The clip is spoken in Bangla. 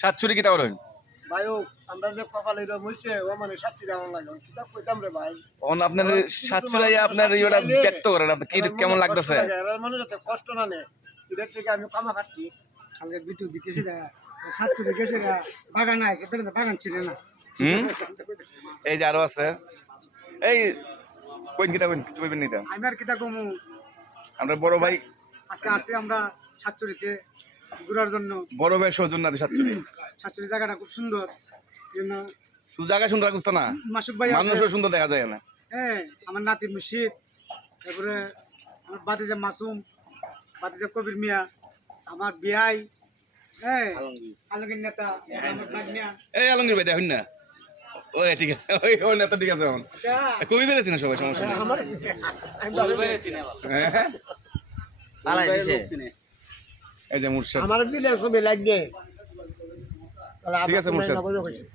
সাতচুরি কিতা ভাই আমরা যে কপালে ও মানে লাগে। কিতাব কইতাম রে ভাই? অন আপনার সাতচুরি আপনার ইয়েটা ব্যক্ত করেন আপনি কি কেমন লাগতেছে? মনে যাতে কষ্ট না নে থেকে আমি কামা কালকে বিটু সেটা বাগান আছে বেরোতে বাগান ছিল না। হুম? এই যে আরও আছে। এই কোন কিতা কোন কিছু কইবেন নিতা আমি আর কিতা কমু? আমরা বড় ভাই আজকে আসছি আমরা সাতচুরিতে। ঘুরার জন্য। বড় ভাই সৌজন্য আছে সাতচুরি সাতচুরি জায়গাটা খুব সুন্দর। জন্য শুধু জায়গা সুন্দর বুঝতো না মাসুক ভাই মানুষও সুন্দর দেখা যায় না হ্যাঁ আমার নাতি মুর্শিদ তারপরে আমার বাতিজা মাসুম বাতিজা কবির মিয়া আমার বিয়াই হ্যাঁ আলমগীর নেতা এই আলমগীর ভাই দেখুন না। ওই ঠিক আছে। ওই ওই নেতা ঠিক আছে এখন। আচ্ছা। কবি বেড়েছি না সবাই? সমস্যা নেই। আমার হ্যাঁ? এই যে মুর্শিদ। আমার দিলে ছবি লাগবে। ঠিক আছে, মুর্শিদ। মুর্শিদ